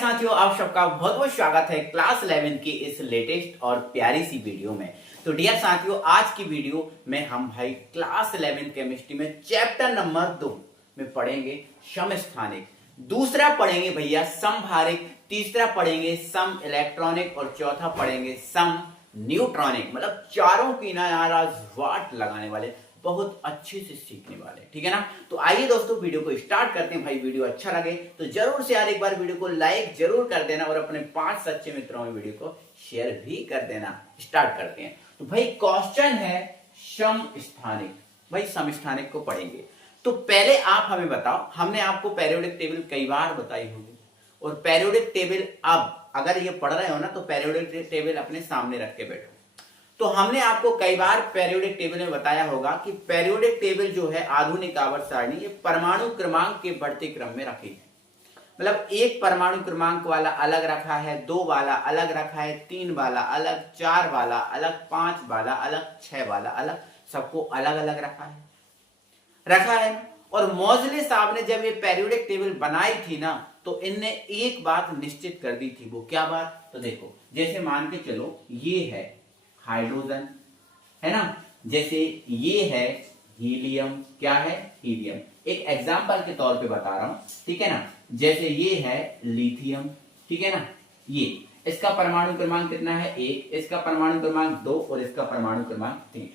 साथियों, आप सबका बहुत बहुत स्वागत है क्लास 11 की इस लेटेस्ट और प्यारी सी वीडियो में। तो डियर साथियों, आज की वीडियो में हम भाई क्लास 11 केमिस्ट्री में चैप्टर नंबर 2 में पढ़ेंगे समस्थानिक, दूसरा पढ़ेंगे भैया समभारिक, तीसरा पढ़ेंगे सम इलेक्ट्रॉनिक और चौथा पढ़ेंगे सम न्यूट्रॉनिक। मतलब चारों की ना यार आज वाट लगाने वाले, बहुत अच्छे से सीखने वाले, ठीक है ना। तो आइए दोस्तों वीडियो को स्टार्ट करते हैं। भाई वीडियो अच्छा लगे तो जरूर से यार एक बार वीडियो को लाइक जरूर कर देना और अपने 5 सच्चे मित्रों में वीडियो को शेयर भी कर देना। स्टार्ट करते हैं। तो भाई क्वेश्चन है समस्थानिक। भाई समस्थानिक को पढ़ेंगे तो पहले आप हमें बताओ, हमने आपको पेरियोडिक टेबल कई बार बताई होगी और पेरियोडिक टेबल अब अगर ये पढ़ रहे हो ना तो पेरियोडिक टेबल अपने सामने रख के बैठो। तो हमने आपको कई बार पेरियोडिक टेबल में बताया होगा कि पेरियोडिक टेबल जो है आधुनिक आवर्त सारणी, ये परमाणु क्रमांक के बढ़ते क्रम में रखी है। मतलब एक परमाणु क्रमांक वाला अलग रखा है, 2 वाला अलग रखा है, 3 वाला अलग, 4 वाला अलग, 5 वाला अलग, 6 वाला अलग, सबको अलग अलग रखा है। और मोजले साहब ने जब ये पेरियोडिक टेबल बनाई थी ना तो इनने एक बात निश्चित कर दी थी। वो क्या बात? तो देखो, जैसे मान के चलो ये है हाइड्रोजन, है ना, जैसे ये है हीलियम। क्या है? हीलियम। एक एग्जांपल के तौर पे बता रहा हूं, ठीक है ना। जैसे ये है लिथियम, ठीक है ना। ये इसका परमाणु क्रमांक कितना है? 1, इसका परमाणु क्रमांक 2 और इसका परमाणु क्रमांक 3।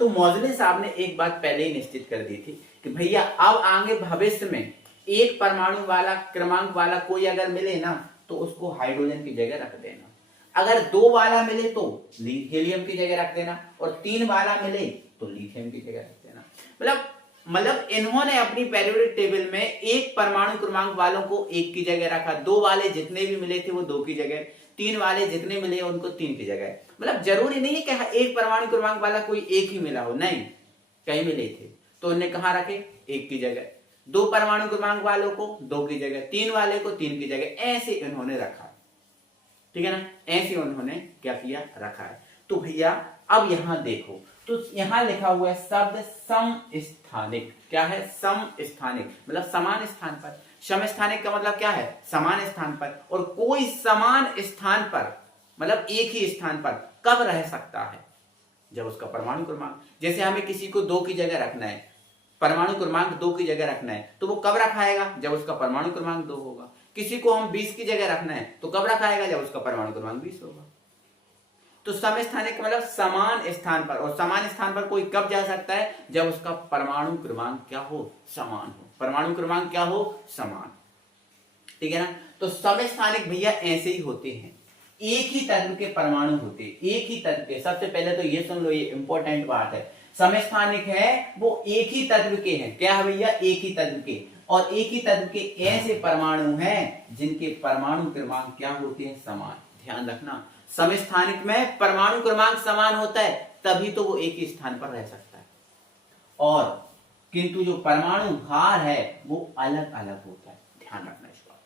तो मोजले साहब ने एक बात पहले ही निश्चित कर दी थी कि भैया अब आगे भविष्य में एक परमाणु वाला क्रमांक वाला कोई अगर मिले ना तो उसको हाइड्रोजन की जगह रख देना। अगर 2 वाला मिले तो हीलियम की जगह रख देना और 3 वाला मिले तो लिथियम की जगह रख देना। मतलब इन्होंने अपनी पेरियोडिक टेबल में एक परमाणु क्रमांक वालों को 1 की जगह रखा, 2 वाले जितने भी मिले थे वो 2 की जगह, 3 वाले जितने मिले उनको 3 की जगह। मतलब जरूरी नहीं है कि एक परमाणु क्रमांक वाला कोई एक ही मिला हो, नहीं, कई मिले थे तो उन्हें कहां रखे? 1 की जगह। 2 परमाणु क्रमांक वालों को 2 की जगह, 3 वाले को 3 की जगह, ऐसे इन्होंने रखा, ठीक है ना। ऐसे उन्होंने क्या किया? रखा है। तो भैया अब यहां देखो, तो यहां लिखा हुआ है शब्द समस्थानिक। क्या है? समस्थानिक मतलब समान स्थान पर। समस्थानिक का मतलब क्या है? समान स्थान पर। और कोई समान स्थान पर मतलब एक ही स्थान पर कब रह सकता है? जब उसका परमाणु क्रमांक, जैसे हमें किसी को 2 की जगह रखना है, परमाणु क्रमांक 2 की जगह रखना है, तो वो कब रखाएगा? जब उसका परमाणु क्रमांक 2 होगा। किसी को हम 20 की जगह रखना है तो कब रखाएगा? जब उसका परमाणु क्रमांक 20 होगा। तो समस्थानिक मतलब समान स्थान पर। और समान स्थान पर कोई कब जा सकता है? जब उसका परमाणु क्रमांक क्या हो? समान हो। परमाणु क्रमांक क्या हो? समान, ठीक है ना। तो समस्थानिक भैया ऐसे ही होते हैं, एक ही तत्व के परमाणु होते, एक ही तत्व के। सबसे पहले तो ये सुन लो, ये इंपॉर्टेंट बात है। समस्थानिक है वो एक ही तत्व के हैं। क्या है भैया? एक ही तत्व के। और एक ही तत्व के ऐसे परमाणु हैं जिनके परमाणु क्रमांक क्या होते हैं? समान। ध्यान रखना, समस्थानिक में परमाणु क्रमांक समान होता है तभी तो वो एक ही स्थान पर रह सकता है। और किंतु जो परमाणु भार है वो अलग अलग होता है। ध्यान रखना इस बात,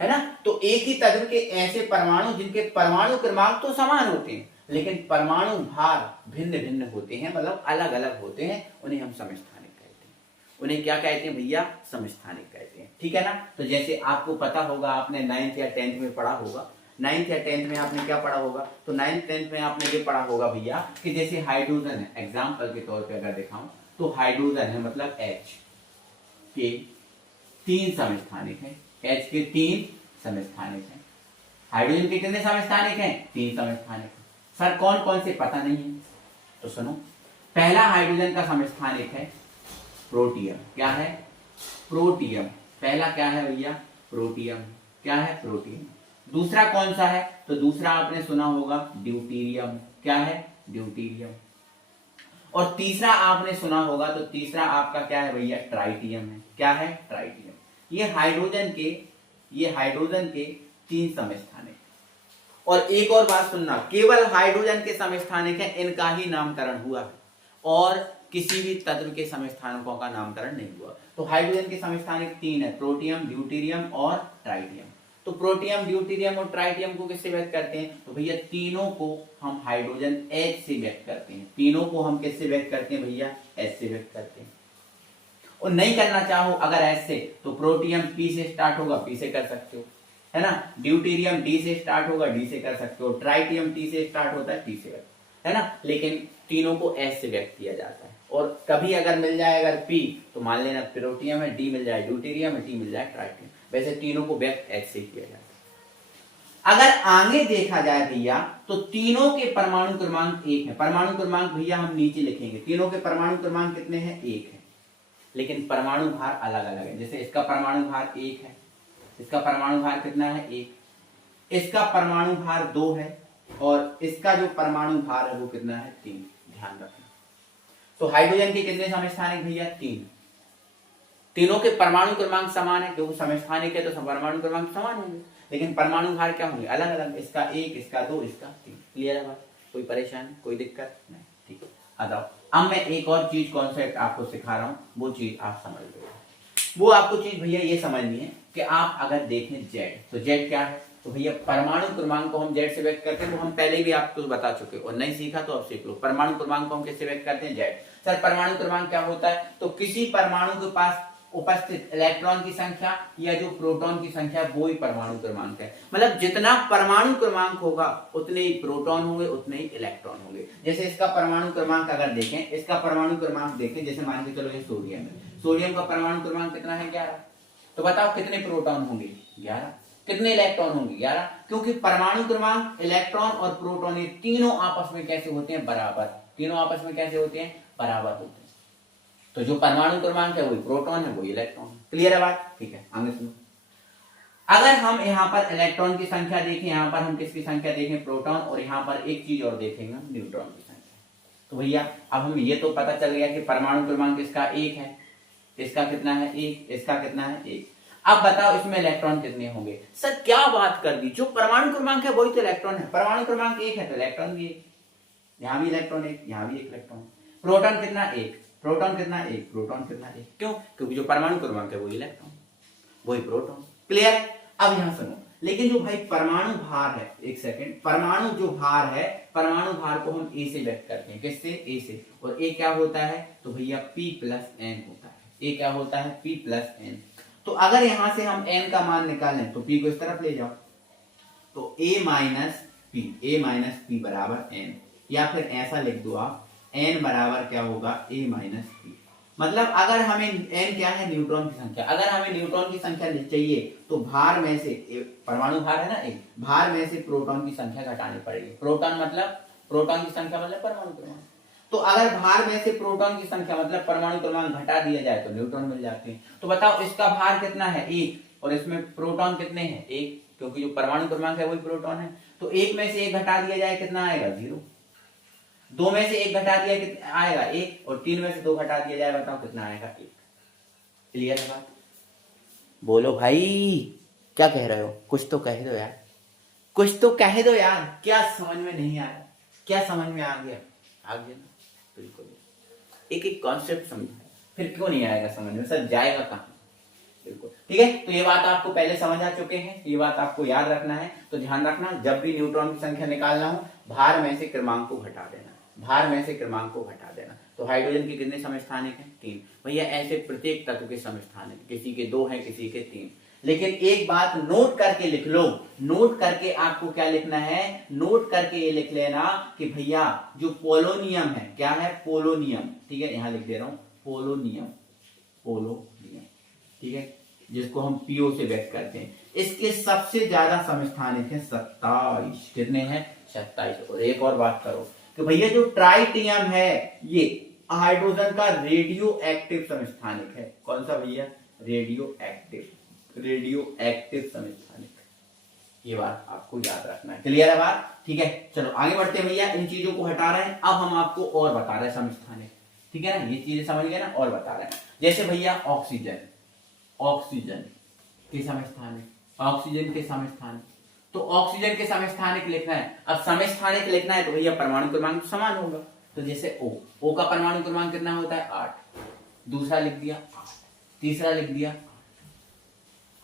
है ना। तो एक ही तत्व के ऐसे परमाणु जिनके परमाणु क्रमांक तो समान होते हैं लेकिन परमाणु भार भिन्न भिन्न होते हैं, मतलब अलग अलग होते हैं, उन्हें हम समस्थानिक कहते हैं। उन्हें क्या कहते हैं भैया? समस्थानिक कहते हैं, ठीक है ना। तो जैसे आपको पता होगा, आपने 9th या 10th में पढ़ा होगा, 9th या 10th में आपने क्या पढ़ा होगा? तो 9th 10th में आपने ये पढ़ा होगा भैया कि जैसे हाइड्रोजन है, एग्जाम्पल के तौर पे अगर दिखाऊं तो हाइड्रोजन है मतलब H के 3 समस्थानिक है। H के 3 समस्थानिक है। हाइड्रोजन के कितने समस्थानिक हैं? 3 समस्थानिक है। सर कौन कौन से पता नहीं है? तो सुनो, पहला हाइड्रोजन का समस्थानिक है प्रोटियम। क्या है? प्रोटियम। पहला क्या है भैया? प्रोटियम। क्या है? प्रोटियम। दूसरा कौन सा है? तो दूसरा आपने सुना होगा ड्यूटीरियम। क्या है? ड्यूटीरियम। और तीसरा आपने सुना होगा, तो तीसरा आपका क्या है भैया? ट्राइटियम है। क्या है? ट्राइटियम। ये हाइड्रोजन के 3 समस्थानिक। और एक और बात सुनना, केवल हाइड्रोजन के समस्थानिक है, इनका ही नामकरण हुआ है और किसी भी तत्व के समस्थानिकों का नामकरण नहीं हुआ। तो हाइड्रोजन के समस्थानिक 3 है, प्रोटियम, ड्यूटीरियम और ट्राइटियम। तो प्रोटियम, ड्यूटीरियम और ट्राइटियम को किससे व्यक्त करते हैं? तो भैया तीनों को हम हाइड्रोजन H से व्यक्त करते हैं। तीनों को हम किससे व्यक्त करते हैं भैया? H से व्यक्त करते हैं। और नहीं करना चाहो अगर H से, तो प्रोटियम P से स्टार्ट होगा, P से कर सकते हो। है ना। ड्यूटेरियम डी से स्टार्ट होगा, डी से कर सकते हो। ट्राइटियम टी से स्टार्ट होता है, टी से, है ना। लेकिन तीनों को एस से व्यक्त किया जाता है। और कभी अगर मिल जाए अगर पी तो मान लेना प्रोटियम है, डी मिल जाए ड्यूटेरियम है, टी मिल जाए ट्राइटियम। वैसे तीनों को व्यक्त एच से किया जाता है। अगर आगे देखा जाए भैया तो तीनों के परमाणु क्रमांक एक है। परमाणु क्रमांक भैया हम नीचे लिखेंगे, तीनों के परमाणु क्रमांक कितने हैं, एक है। लेकिन परमाणु भार अलग अलग है। जैसे इसका परमाणु भार एक है, इसका परमाणु भार कितना है, एक। इसका परमाणु भार 2 है और इसका जो परमाणु भार है वो कितना है, 3। ध्यान रखना। तो हाइड्रोजन के कितने समस्थानिक भैया, 3। तीनों के परमाणु क्रमांक समान है, क्योंकि समस्थानिक है तो परमाणु क्रमांक समान होंगे, लेकिन परमाणु भार क्या होंगे, अलग अलग। इसका 1, इसका 2, इसका 3। क्लियर है बात? कोई परेशानी, कोई दिक्कत नहीं? ठीक है, आ जाओ। अब मैं एक और चीज कॉन्सेप्ट आपको सिखा रहा हूं, वो चीज आप समझ लो। वो आपको चीज भैया ये समझनी है कि आप अगर देखें जेड, तो जेड क्या है, तो भैया परमाणु क्रमांक को हम जेड से व्यक्त करते हैं। वो हम पहले भी आपको बता चुके हो और नहीं सीखा तो अब सीख लो। परमाणु क्रमांक को हम किससे व्यक्त करते हैं, जेड। सर परमाणु क्रमांक क्या होता है, तो किसी परमाणु के पास उपस्थित इलेक्ट्रॉन की संख्या या जो प्रोटॉन की संख्या, वो ही परमाणु क्रमांक है। मतलब जितना परमाणु क्रमांक होगा उतने ही प्रोटॉन होंगे, उतने ही इलेक्ट्रॉन होंगे। जैसे इसका परमाणु क्रमांक अगर देखें, इसका परमाणु क्रमांक देखें, जैसे मान के चलो ये सोडियम है, सोडियम का परमाणु क्रमांक कितना है, 11। तो बताओ कितने प्रोटॉन होंगे, 11। कितने इलेक्ट्रॉन होंगे, 11। क्योंकि परमाणु क्रमांक, इलेक्ट्रॉन और प्रोटॉन, ये तीनों आपस में कैसे होते हैं, बराबर। तीनों आपस में कैसे होते हैं, बराबर होते हैं। तो जो परमाणु क्रमांक है वही प्रोटॉन है, वही इलेक्ट्रॉन है। क्लियर है बात? ठीक है, आगे सुनो। अगर हम यहाँ पर इलेक्ट्रॉन की संख्या देखें, यहाँ पर हम किसकी संख्या देखें, प्रोटॉन, और यहाँ पर एक चीज और देखेंगे, न्यूट्रॉन की संख्या। तो भैया अब हम ये तो पता चल गया कि परमाणु क्रमांक इसका 1 है, इसका कितना है, 1, इसका कितना है, 1। अब बताओ इसमें इलेक्ट्रॉन कितने होंगे। सर क्या बात कर दी, जो परमाणु क्रमांक है वही तो इलेक्ट्रॉन है। परमाणु क्रमांक 1 है तो इलेक्ट्रॉन भी 1, यहाँ भी इलेक्ट्रॉन 1, यहाँ भी 1 इलेक्ट्रॉन। प्रोटॉन कितना, 1। प्रोटॉन कितना, 1। प्रोटॉन कितना, 1। क्यों? क्योंकि जो परमाणु क्रमांक है वही इलेक्ट्रॉन, वही प्रोटॉन। क्लियर है? अब यहां सुनो, लेकिन जो भाई परमाणु भार है, एक सेकंड, परमाणु जो भार है, परमाणु भार को हम ए से व्यक्त करते हैं। किससे? ए से। और ए क्या होता है, तो भैया P प्लस एन होता है। ए क्या होता है, P प्लस एन। तो अगर यहां से हम n का मान निकालें तो P को इस तरफ ले जाओ, तो A माइनस पी बराबर n, या फिर ऐसा लिख दो आप, n बराबर क्या होगा, A माइनस पी। मतलब अगर हमें n क्या है, न्यूट्रॉन की संख्या, अगर हमें न्यूट्रॉन की संख्या चाहिए तो भार में से, परमाणु भार है ना एक, भार में से प्रोटॉन की संख्या घटानी पड़ेगी। प्रोटॉन मतलब, प्रोटॉन की संख्या मतलब परमाणु क्रमांक। तो अगर भार में से प्रोटॉन की संख्या मतलब परमाणु क्रमांक घटा दिया जाए तो न्यूट्रॉन मिल जाते हैं। तो बताओ इसका भार कितना है, 1, और इसमें प्रोटॉन कितने हैं, 1, क्योंकि जो परमाणु क्रमांक है वही प्रोटॉन है। तो 1 में से 1 घटा दिया जाए कितना आएगा, 0। 2 में से 1 घटा दिया कितना आएगा, 1, और 3 में से 2 घटा दिया जाए, बताओ कितना आएगा, 1। क्लियर है बात? बोलो भाई, क्या कह रहे हो, कुछ तो कह दो यार, कुछ तो कह दो यार। क्या समझ में नहीं आया, क्या समझ में आ गया, आ गया ना? बिल्कुल। एक एक कॉन्सेप्ट समझा, फिर क्यों नहीं आएगा समझ में, सर जाएगा कहां? बिल्कुल ठीक है। तो ये बात आपको पहले समझ आ चुके हैं, ये बात आपको याद रखना है। तो ध्यान रखना, जब भी न्यूट्रॉन की संख्या निकालना हो, भार में से क्रमांक को घटा देना, भार में से क्रमांक को घटा देना। तो हाइड्रोजन के कितने समस्थानिक हैं, 3। भैया ऐसे प्रत्येक तत्व के समस्थानिक, किसी के 2 हैं, किसी के 3। लेकिन एक बात नोट करके लिख लो, नोट करके आपको क्या लिखना है, नोट करके ये लिख लेना कि भैया जो पोलोनियम है, क्या है, पोलोनियम, ठीक है, यहां लिख दे रहा हूं, पोलोनियम, पोलोनियम, ठीक है, जिसको हम पीओ से व्यक्त करते हैं, इसके सबसे ज्यादा समस्थानिक है 27। कितने हैं, 27। और एक और बात करो कि भैया जो ट्राइटियम है ये हाइड्रोजन का रेडियो एक्टिव समस्थानिक है। कौन सा भैया, रेडियो एक्टिव, रेडियो एक्टिव समस्थानिक। ये बात आपको याद रखना है। क्लियर है बात? ठीक है, चलो आगे बढ़ते हैं भैया। इन चीजों को हटा रहे हैं, अब हम आपको और बता रहे हैं समस्थानिक, ठीक है ना, ये चीजें समझ गए ना, और बता रहे हैं। जैसे भैया ऑक्सीजन, ऑक्सीजन के समस्थानिक, ऑक्सीजन के समस्थानिक, तो ऑक्सीजन के समस्थानिक लिखना है। अब समस्थानिक लिखना है तो भैया परमाणु क्रमांक समान होगा। तो जैसे ओ का परमाणु क्रमांक कितना होता है, 8, दूसरा लिख दिया 8, तीसरा लिख दिया।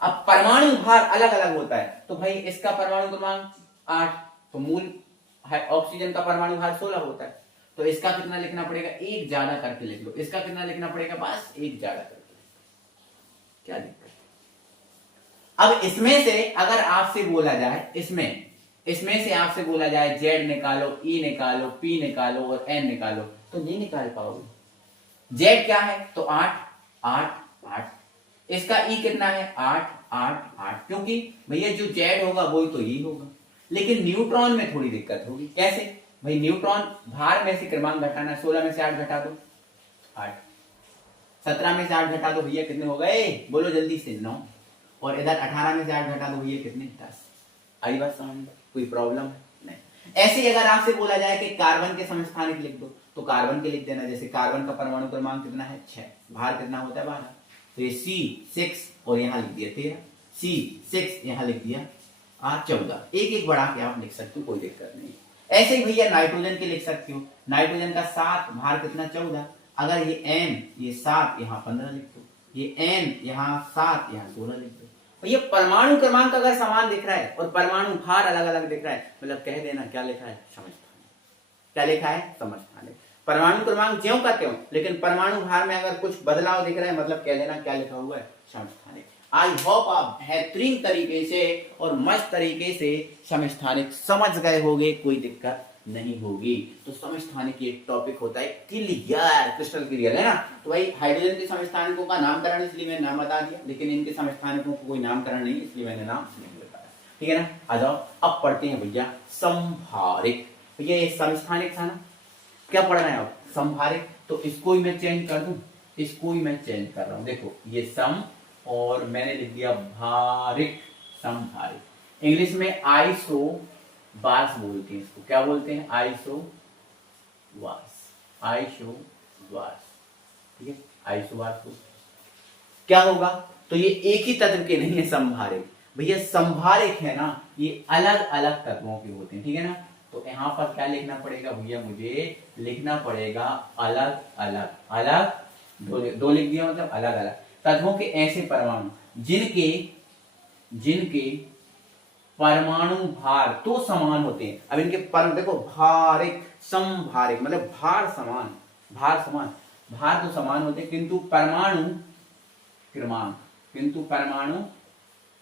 अब परमाणु भार अलग अलग होता है, तो भाई इसका परमाणु क्रमांक 8, तो मूल ऑक्सीजन का परमाणु भार 16 होता है, तो इसका कितना लिखना पड़ेगा, 1 ज्यादा करके लिख लो। इसका कितना लिखना पड़ेगा, बस 1 ज्यादा करके। क्या दिक्कत? अब इसमें से अगर आपसे बोला जाए, इसमें से आपसे बोला जाए जेड निकालो, ई निकालो, पी निकालो और एन निकालो, तो नहीं निकाल पाओगे। जेड क्या है तो 8 8 8, इसका ई कितना है 8 8 8, क्योंकि भैया जो जेड होगा वही तो ई होगा। लेकिन न्यूट्रॉन में थोड़ी दिक्कत होगी। कैसे भाई, न्यूट्रॉन भार में से क्रमांक घटाना, 16 में से 8 घटा दो 8, 17 में से 8 घटा दो भैया कितने हो गए, बोलो जल्दी से 9, और इधर 18 में से 8 घटा दो भैया कितने 10। आई बात समझ में, कोई प्रॉब्लम नहीं। ऐसे ही अगर आपसे बोला जाए कि कार्बन के समस्थानिक लिख दो, तो कार्बन के लिख देना। जैसे कार्बन का परमाणु क्रमांक कितना है 6, भार कितना होता है 12, तो ये C6 और यहां लिख दिया 13, C6 यहां लिख दिया 14, एक एक बढ़ा के आप लिख सकते हो, कोई दिक्कत नहीं। ऐसे ही भैया नाइट्रोजन के लिख सकते हो, नाइट्रोजन का 7, भार कितना 14, अगर ये N ये 7 यहाँ 15 लिख दो, ये N यहाँ 7 यहाँ 16 लिख दो। भैया परमाणु क्रमांक अगर समान दिख रहा है और परमाणु भार अलग अलग दिख रहा है, मतलब कह देना क्या लिखा है समस्थानिक, क्या लिखा है समस्थानिक। परमाणु क्रमांक ज्यों का त्यों, लेकिन परमाणु भार में अगर कुछ बदलाव दिख रहा है, मतलब कह देना क्या लिखा हुआ है समस्थानिक। आई होप आप बेहतरीन तरीके से और मस्त तरीके से समस्थानिक समझ गए होंगे, कोई दिक्कत नहीं होगी। तो समस्थानिक ये टॉपिक होता है क्लियर, क्रिस्टल क्लियर है ना। तो भाई हाइड्रोजन के समस्थानिकों का नामकरण इसलिए मैंने नाम बता दिया, लेकिन इनके समस्थानिकों को कोई नामकरण नहीं, इसलिए मैंने नाम नहीं बताया, ठीक है ना। आ जाओ अब पढ़ते हैं भैया संभारिक। भैया ये समस्थानिक था ना, क्या पढ़ रहे हैं आप संभारिक, तो इसको ही मैं चेंज कर दूं, इसको ही मैं चेंज कर रहा हूं। देखो ये सम और मैंने लिख दिया भारिक, संभारिक। इंग्लिश में आइसो बार्स बोलते हैं इसको, क्या बोलते हैं आइसो बार्स, आइसो बार्स, ठीक है आइसो बार्स। क्या होगा, तो ये एक ही तत्व के नहीं है संभारिक। भैया संभारिक है ना, ये अलग अलग तत्वों के होते हैं, ठीक है ना। तो यहां पर क्या लिखना पड़ेगा भैया, मुझे लिखना पड़ेगा अलग अलग, अलग दो लिख दिया, मतलब अलग अलग तत्वों के ऐसे परमाणु जिनके परमाणु भार तो समान होते हैं। अब इनके परमाणु देखो, भारिक संभारिक मतलब भार समान, भार समान, भार तो समान होते हैं, किंतु परमाणु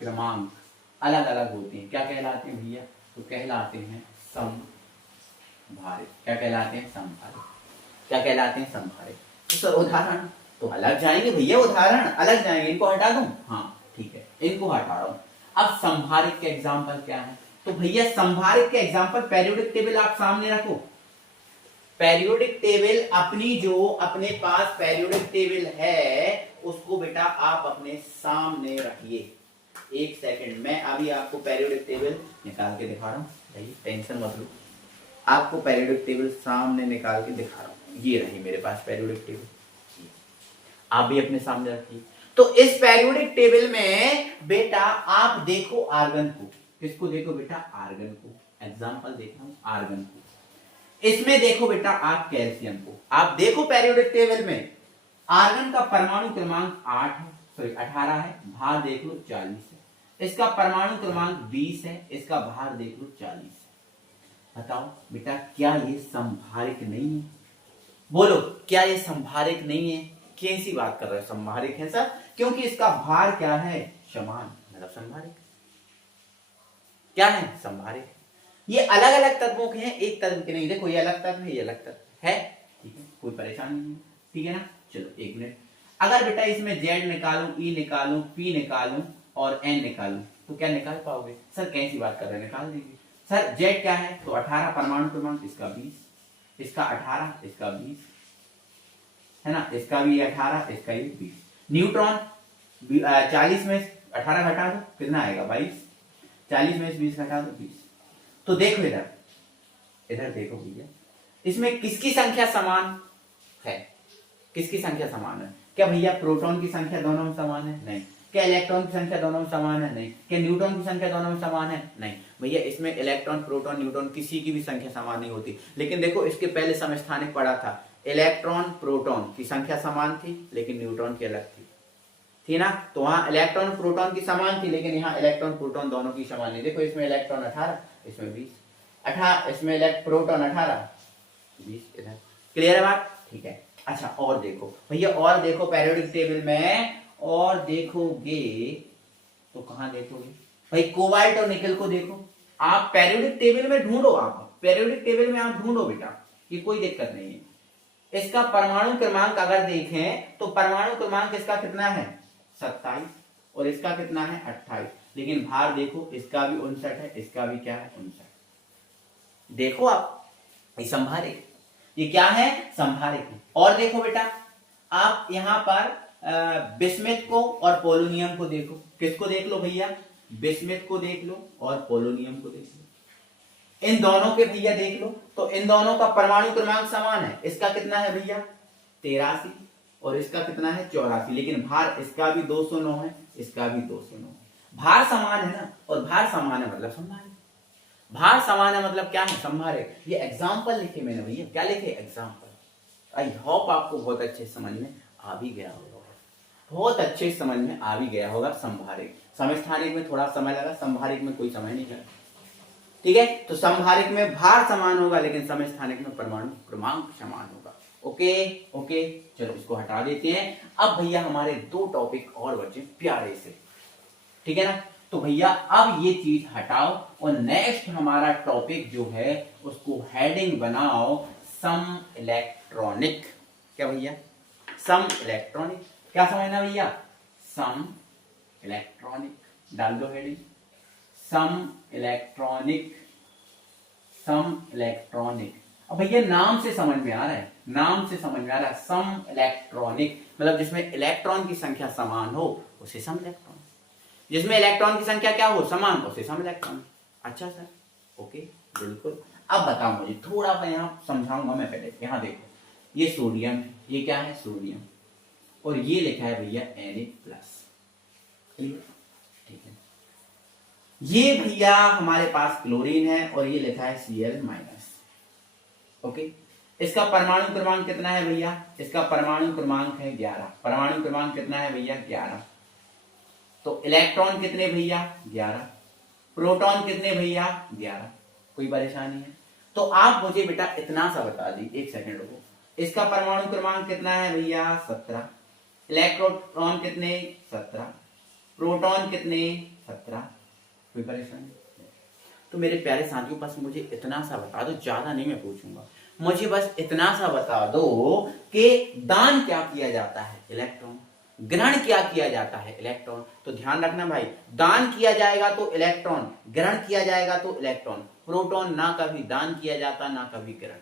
क्रमांक अलग अलग होते हैं। क्या कहलाते हैं भैया, तो कहलाते हैं संभारिक। क्या कहलाते हैं संभारिक, क्या कहलाते हैं संभारिक। तो सर उदाहरण तो अलग जाएंगे भैया, उदाहरण अलग जाएंगे, इनको हटा दूं, हाँ ठीक है इनको हटा रहा हूं। अब संभारिक के एग्जाम्पल क्या है, तो भैया संभारिक के एग्जाम्पल पेरियोडिक टेबल आप सामने रखो। पेरियोडिक टेबल अपनी जो अपने पास पेरियोडिक टेबल है उसको बेटा आप अपने सामने रखिए। एक सेकंड, मैं अभी आपको पेरियोडिक टेबल निकाल के दिखा रहा हूं, टेंशन मत लो, आपको पेरियोडिक टेबल सामने निकाल के दिखा रहा हूं। ये रही मेरे पास पेरियोडिक टेबल, आप भी अपने सामने रखिए। तो इस पेरियोडिक टेबल में बेटा आप देखो आर्गन को, किसको देखो बेटा आर्गन को, एग्जांपल देख रहा हूं आर्गन को। इसमें देखो बेटा आप कैल्शियम को, आप देखो पेरियोडिक टेबल में आर्गन का परमाणु क्रमांक 8 है, सॉरी 18 है, भार देख लो 40 है। इसका परमाणु क्रमांक 20 है, इसका भार देख लो 40 है। बताओ बेटा क्या ये संभारिक नहीं है, बोलो क्या ये संभारिक नहीं है। कैसी बात कर रहे हो, संभारिक है सर, क्योंकि इसका भार क्या है समान, मतलब संभारिक। क्या है संभारिक, ये अलग अलग तत्वों के हैं, एक तत्व के नहीं। देखो ये अलग तत्व है, ये अलग तत्व है, ठीक है कोई परेशानी नहीं, ठीक है ना। चलो एक मिनट, अगर बेटा इसमें जेड निकालूं, ई निकालूं, पी निकालूं और एन निकालूं, तो क्या निकाल पाओगे सर, कैसी बात कर रहे हैं, निकाल देंगे सर। जेड क्या है तो 18 परमाणु क्रमांक, इसका 20, इसका 18, इसका 20 है ना, इसका भी 18, इसका भी 20। न्यूट्रॉन 40 में 18 घटा दो कितना आएगा 22, 40 में 20 घटा दो 20। तो देखो इधर, इधर देखो भैया, इसमें किसकी संख्या समान है, किसकी संख्या समान है। क्या भैया प्रोटॉन की संख्या दोनों में समान है, नहीं। क्या इलेक्ट्रॉन की संख्या दोनों में समान है, नहीं। क्या न्यूट्रॉन की संख्या दोनों में समान है, नहीं। भैया इसमें इलेक्ट्रॉन प्रोटॉन न्यूट्रॉन किसी की भी संख्या समान नहीं होती। लेकिन देखो इसके पहले समस्थानिक पढ़ा था, इलेक्ट्रॉन प्रोटॉन की संख्या समान थी लेकिन न्यूट्रॉन की अलग थी ना। तो वहां इलेक्ट्रॉन प्रोटॉन की समान थी, लेकिन यहाँ इलेक्ट्रॉन प्रोटॉन दोनों की समान नहीं। देखो इसमें इलेक्ट्रॉन 18, इसमें 20, 18 इसमें प्रोटॉन 18, 20 इधर। क्लियर है बात, ठीक है। अच्छा और देखो भैया, और देखो पेरियोडिक टेबल में, और देखोगे तो कहां देखोगे भाई, कोबाल्ट और निकल को देखो। आप पेरियोडिक टेबल में ढूंढो, आप पेरियोडिक टेबल में आप ढूंढो बेटा, ये कोई दिक्कत नहीं है। इसका परमाणु क्रमांक अगर देखें तो परमाणु क्रमांक इसका कितना है 27 और इसका कितना है 28, लेकिन भार देखो इसका भी 59 है, इसका भी क्या है 59। देखो आप, ये संभारिक, ये क्या है संभारिक। और देखो बेटा आप यहां पर बिस्मिथ को और पोलोनियम को देखो। किसको देख लो भैया, बिस्मिथ को देख लो और पोलोनियम को देख लो। इन दोनों के भैया देख लो तो इन दोनों का परमाणु क्रमांक समान है। इसका कितना है भैया 83 और इसका कितना है 84, लेकिन भार इसका भी 209 है, इसका भी 209 है। भार समान है ना, और भार समान है मतलब संभारिक। भार समान है मतलब क्या है संभारिक। ये एग्जाम्पल लिखे मैंने भैया, क्या लिखे एग्जाम्पल। आई होप आपको बहुत अच्छे समझ में आ भी गया होगा, बहुत अच्छे समझ में आ भी गया होगा। संभारिक समस्थानिक में थोड़ा समय लगा, संभारिक में कोई समय नहीं लगा, ठीक है। तो संभारिक में भार समान होगा लेकिन समस्थानिक में परमाणु क्रमांक समान होगा। ओके ओके, चलो इसको हटा देते हैं। अब भैया हमारे 2 टॉपिक और बचे प्यारे से, ठीक है ना। तो भैया अब ये चीज हटाओ और नेक्स्ट हमारा टॉपिक जो है उसको हेडिंग बनाओ सम इलेक्ट्रॉनिक। क्या भैया सम इलेक्ट्रॉनिक, क्या समझना भैया सम इलेक्ट्रॉनिक, डाल दो हेडिंग सम इलेक्ट्रॉनिक, सम इलेक्ट्रॉनिक। अब भैया नाम से समझ में आ रहा है, नाम से समझ में आ रहा है सम इलेक्ट्रॉनिक मतलब जिसमें इलेक्ट्रॉन की संख्या समान हो उसे सम इलेक्ट्रॉन, जिसमें इलेक्ट्रॉन की संख्या क्या हो समान उसे सम इलेक्ट्रॉन। अच्छा सर, ओके बिल्कुल। अब बताओ मुझे थोड़ा सा यहाँ समझाऊंगा मैं। पहले यहाँ देखो, ये सोडियम है, ये क्या है सोडियम, और ये लिखा है भैया Na+, ठीक है। ये भैया हमारे पास क्लोरीन है और ये लिखा है Cl-। ओके, इसका परमाणु क्रमांक कितना है भैया, इसका परमाणु क्रमांक है 11। परमाणु क्रमांक कितना है भैया 11। तो इलेक्ट्रॉन कितने भैया 11, प्रोटॉन कितने भैया 11। कोई परेशानी है तो आप मुझे बेटा इतना सा बता दी, एक सेकंड रुको। इसका परमाणु क्रमांक कितना है भैया 17, इलेक्ट्रॉन कितने 17, प्रोटॉन कितने 17। कोई परेशानी? तो मेरे प्यारे साथियों बस मुझे इतना सा बता दो, ज्यादा नहीं मैं पूछूंगा, मुझे बस इतना सा बता दो कि दान क्या किया जाता है इलेक्ट्रॉन, ग्रहण क्या किया जाता है इलेक्ट्रॉन। तो ध्यान रखना भाई, दान किया जाएगा तो इलेक्ट्रॉन, ग्रहण किया जाएगा तो इलेक्ट्रॉन। प्रोटॉन ना कभी दान किया जाता ना कभी ग्रहण,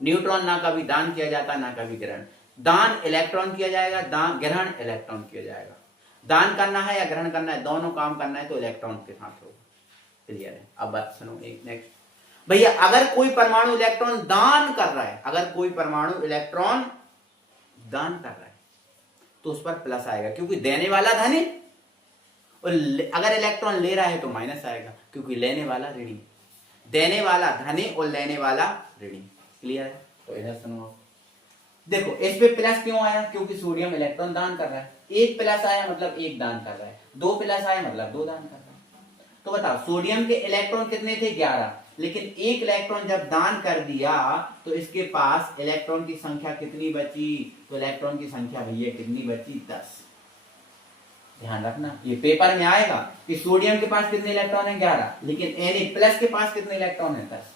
न्यूट्रॉन ना कभी दान किया जाता ना कभी ग्रहण। दान इलेक्ट्रॉन किया जाएगा, दान ग्रहण इलेक्ट्रॉन किया जाएगा। दान करना है या ग्रहण करना है, दोनों काम करना है तो इलेक्ट्रॉन के साथ होगा। क्लियर है? अब बात सुनो एक नेक्स्ट भैया, अगर कोई परमाणु इलेक्ट्रॉन दान कर रहा है, अगर कोई परमाणु इलेक्ट्रॉन दान कर रहा है तो उस पर प्लस आएगा क्योंकि देने वाला धन है, और अगर इलेक्ट्रॉन ले रहा है तो माइनस आएगा क्योंकि लेने वाला ऋणी। देने वाला धन है और लेने वाला ऋणी। क्लियर है? तो इधर सुनो, देखो इस पे प्लस क्यों आया, क्योंकि सोडियम इलेक्ट्रॉन दान कर रहा है। एक प्लस आया मतलब एक दान कर रहा है, दो प्लस आया मतलब दो दान कर रहा है। तो बताओ सोडियम के इलेक्ट्रॉन कितने थे 11, लेकिन एक इलेक्ट्रॉन जब दान कर दिया तो इसके पास इलेक्ट्रॉन की संख्या कितनी बची, तो इलेक्ट्रॉन की संख्या भैया कितनी बची 10। ध्यान रखना ये पेपर में आएगा कि सोडियम के पास कितने इलेक्ट्रॉन है 11, लेकिन Na+ के पास कितने इलेक्ट्रॉन है 10।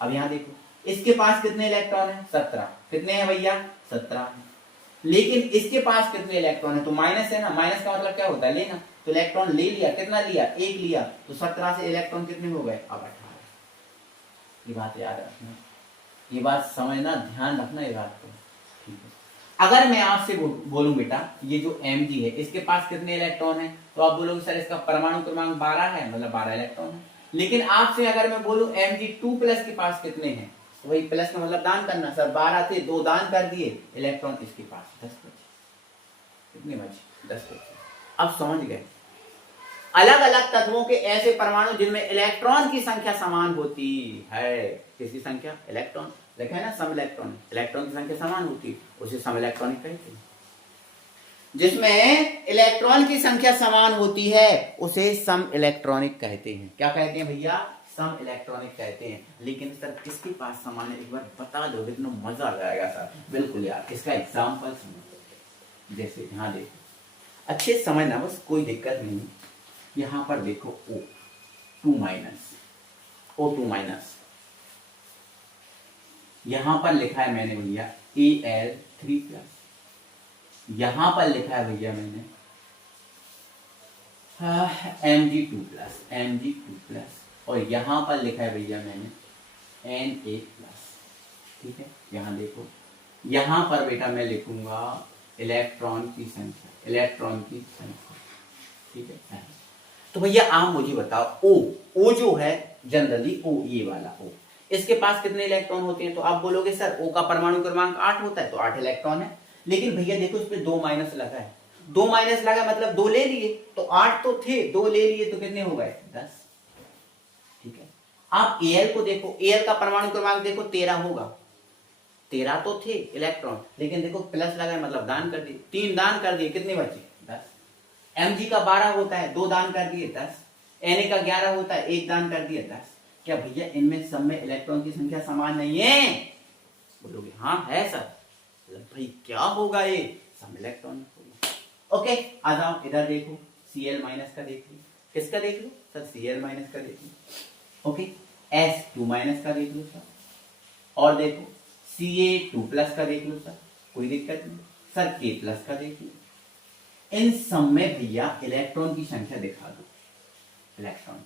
अब यहां देखो इसके पास कितने इलेक्ट्रॉन है 17, कितने हैं भैया 17, लेकिन इसके पास कितने इलेक्ट्रॉन है, तो माइनस है ना, माइनस का मतलब क्या होता है लेना, तो इलेक्ट्रॉन ले लिया, कितना लिया एक लिया, तो 17 से इलेक्ट्रॉन कितने हो गए अब 18। ये बात याद रखना, ये बात समझना, ध्यान रखना ये बात को, ठीक है। अगर मैं आपसे बोलूं बेटा ये जो Mg है इसके पास कितने इलेक्ट्रॉन है, तो आप बोलोगे सर इसका परमाणु क्रमांक 12 है, मतलब 12 इलेक्ट्रॉन है। लेकिन आपसे अगर मैं बोलूं Mg2+ के पास कितने हैं, तो वही प्लस का मतलब दान करना, सर 12 थे 2 दान कर दिए, इलेक्ट्रॉन इसके पास 10 बचे। कितने बचे 10 बचे। अब समझ गए, अलग अलग तत्वों के ऐसे परमाणु जिनमें इलेक्ट्रॉन की संख्या समान होती है, किसकी संख्या इलेक्ट्रॉन, देखा है ना सम इलेक्ट्रॉन, इलेक्ट्रॉन की संख्या समान होती उसे सम इलेक्ट्रॉनिक कहते हैं। जिसमें इलेक्ट्रॉन की संख्या समान होती है उसे सम इलेक्ट्रॉनिक कहते हैं। क्या कहते हैं भैया, सम इलेक्ट्रॉनिक कहते हैं। लेकिन सर किसके पास समान है एक बार बता दो, कितना मजा आ जाएगा सर। बिल्कुल यार, इसका एग्जांपल सुनो, जैसे यहां देखो अच्छे से समझना, बस कोई दिक्कत नहीं। यहां पर देखो O2 माइनस, O2 माइनस, यहां पर लिखा है मैंने भैया Al3 प्लस, यहां पर लिखा है भैया मैंने Mg2 प्लस, Mg2 प्लस, और यहां पर लिखा है भैया मैंने Na प्लस। ठीक है, यहां देखो, यहां पर बेटा मैं लिखूंगा इलेक्ट्रॉन की संख्या, इलेक्ट्रॉन की संख्या। ठीक है, तो भैया आप मुझे बताओ O जो है जनरली O, ये वाला O, इसके पास कितने इलेक्ट्रॉन होते हैं? तो आप बोलोगे सर O का परमाणु क्रमांक 8 होता है, तो 8 इलेक्ट्रॉन है। लेकिन भैया देखो इस पे 2 माइनस लगा है, 2 माइनस लगा मतलब 2 ले लिए, तो 8 तो थे, 2 ले लिए तो कितने हो गए? 10। ठीक है, आप Al को देखो, Al का परमाणु क्रमांक देखो 13 होगा, 13 तो थे इलेक्ट्रॉन, लेकिन देखो प्लस लगा है मतलब दान कर दिए, 3 दान कर दिए, कितने बचे? 10। Mg का 12 होता है, 2 दान कर दिए 10। Na का 11 होता है, 1 दान कर दिया 10। क्या भैया इनमें सब में इलेक्ट्रॉन की संख्या समान नहीं है? बोलोगे हाँ है सर। भाई क्या होगा ये? सम इलेक्ट्रॉन होगा। ओके, आ जाओ इधर देखो, Cl माइनस का देख लो, किसका देख लो सर? Cl माइनस का देख लो। ओके, S2 माइनस का देख लो सर, और देखो Ca2 प्लस का देख लो सर, कोई दिक्कत नहीं सर। K प्लस का देख लो। इन सब में भैया इलेक्ट्रॉन की संख्या दिखा दो, इलेक्ट्रॉन।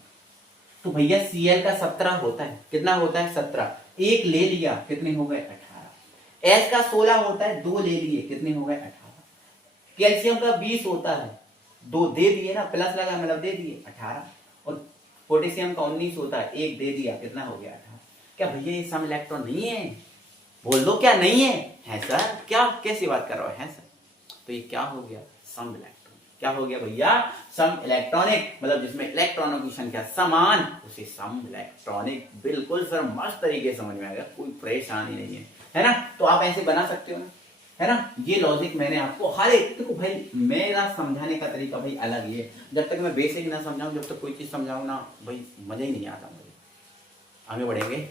तो भैया Cl का 17 होता है, कितना होता है? 17, एक ले लिया, कितने हो गए? 18। S का 16 होता है, 2 ले लिए, कितने हो गए? 18। कैल्शियम का 20 होता है, 2 दे दिए ना, प्लस लगा मतलब दे दिए, 18। और पोटेशियम का 19 होता है, 1 दे दिया, कितना हो गया? 18। क्या भैया ये सम इलेक्ट्रॉन नहीं है? बोल दो क्या नहीं है? है सर। क्या कैसी बात कर रहे हो? है सर। तो ये क्या हो गया? सम इलेक्ट्रॉन। क्या हो गया भैया? सम इलेक्ट्रॉनिक, मतलब जिसमें इलेक्ट्रॉनों की संख्या समान, उसे सम इलेक्ट्रॉनिक। बिल्कुल सर, मस्त तरीके से समझ में आएगा, कोई परेशानी नहीं है ना? तो आप ऐसे बना सकते हो ना, है ना? ये लॉजिक मैंने आपको हर एक, देखो भाई मेरा समझाने का तरीका भाई अलग ही है। जब तक मैं बेसिक ना समझाऊं, जब तक कोई चीज समझाऊं ना भाई, मजा ही नहीं आता मुझे। आगे बढ़ेंगे,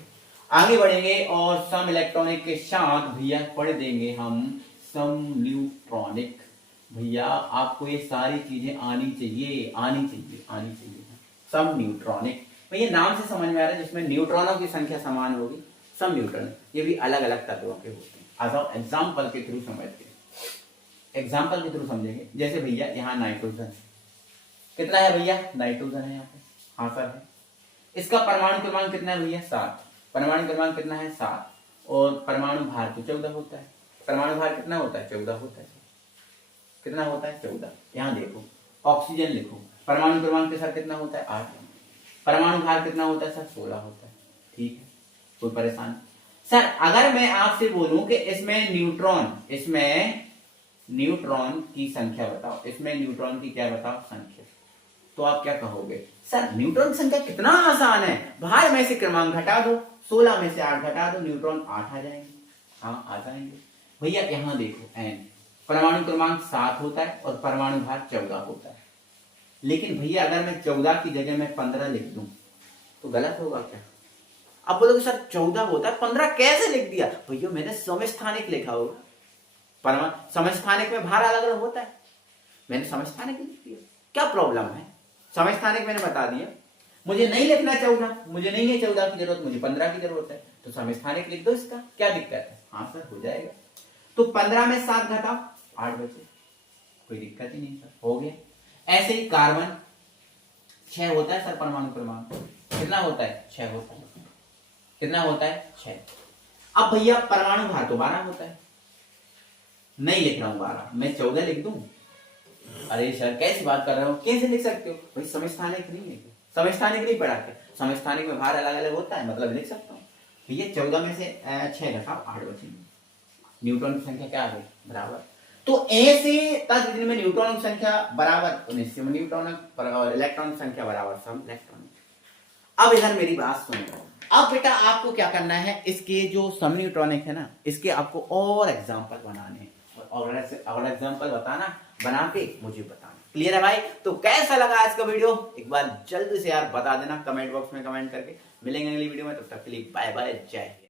आगे बढ़ेंगे, और सम इलेक्ट्रॉनिक के साथ भैया पढ़ देंगे हम सम न्यूट्रॉनिक। भैया आपको ये सारी चीजें आनी चाहिए, आनी चाहिए, आनी चाहिए। सम न्यूट्रॉनिक, भैया नाम से समझ में आ रहा है, जिसमें न्यूट्रॉनों की संख्या समान होगी, सम न्यूट्रॉनिक। ये भी अलग अलग तत्वों के होते हैं। आ जाओ एग्जाम्पल के थ्रू समझते हैं, एग्जाम्पल के थ्रू समझेंगे। जैसे भैया यहाँ नाइट्रोजन, कितना है भैया? नाइट्रोजन है यहाँ पे, हाँ सर है। इसका परमाणु क्रमांक कितना है भैया? 7। परमाणु क्रमांक कितना है? 7। और परमाणु भार तो 14 होता है। परमाणु भार कितना होता है? 14 होता है। कितना होता है? 14। यहाँ देखो, ऑक्सीजन लिखो, परमाणु क्रमांक के साथ कितना होता है? 8। परमाणु भार कितना होता है सर? 16 होता है। ठीक है, कोई परेशानी? सर अगर मैं आपसे बोलूं कि इसमें न्यूट्रॉन की संख्या बताओ, इसमें न्यूट्रॉन की क्या बताओ? संख्या, तो आप क्या कहोगे? सर न्यूट्रॉन की संख्या कितना आसान है, भार में से क्रमांक घटा दो, 16 में से 8 घटा दो, न्यूट्रॉन 8 आ जाएंगे। हाँ आ जाएंगे भैया। यहाँ देखो N, परमाणु क्रमांक 7 होता है और परमाणु भार 14 होता है। लेकिन भैया अगर मैं 14 की जगह में 15 लिख दूं तो गलत होगा क्या? अब बोलोगे सर 14 होता है, 15 कैसे लिख दिया? भैया मैंने समस्थानिक लिखा होगा, परमाणु समस्थानिक में भार अलग अलग होता है, मैंने समस्थानिक लिख दिया, क्या प्रॉब्लम है? समस्थानिक मैंने बता दिया, मुझे नहीं लिखना 14, मुझे नहीं है 14 की जरूरत, मुझे 15 की जरूरत है, तो समस्थानिक लिख दो इसका, क्या दिक्कत है? हाँ सर हो जाएगा। तो 15 में 7 घटाओ, 8 बचे, कोई दिक्कत ही नहीं सर, हो गया। ऐसे ही कार्बन 6 होता है सर, परमाणु क्रमांक कितना होता है? 6 होता है। कितना होता है? 6। अब भैया परमाणु भार तो 12 होता है, नहीं लिख रहा हूं 12, मैं 14 लिख दूं? अरे सर कैसी बात कर रहे हो, कैसे लिख सकते हो भाई? समस्थानिक नहीं है, समस्थानिक नहीं पढ़ा क्या? समस्थानिक में भार अलग अलग होता है, मतलब लिख सकता हूँ भैया 14 में से 6 घटाओ, 8 बचेंगे, न्यूट्रॉन की संख्या क्या आ गई? बराबर। तो ए से तक जिनमें न्यूट्रॉन की संख्या बराबर, निश्चय न्यूट्रॉन और इलेक्ट्रॉन की संख्या बराबर, सम इलेक्ट्रॉन। अब इधर मेरी बात सुनो, अब बेटा आपको क्या करना है, इसके जो सम न्यूट्रॉनिक है ना, इसके आपको और एग्जांपल बनाने हैं, और एग्जांपल बना के मुझे बताना। क्लियर है भाई? तो कैसा लगा आज का वीडियो, एक बार जल्दी से यार बता देना कमेंट बॉक्स में कमेंट करके। मिलेंगे अगली वीडियो में, तब तक के लिए बाय बाय, जय हिंद।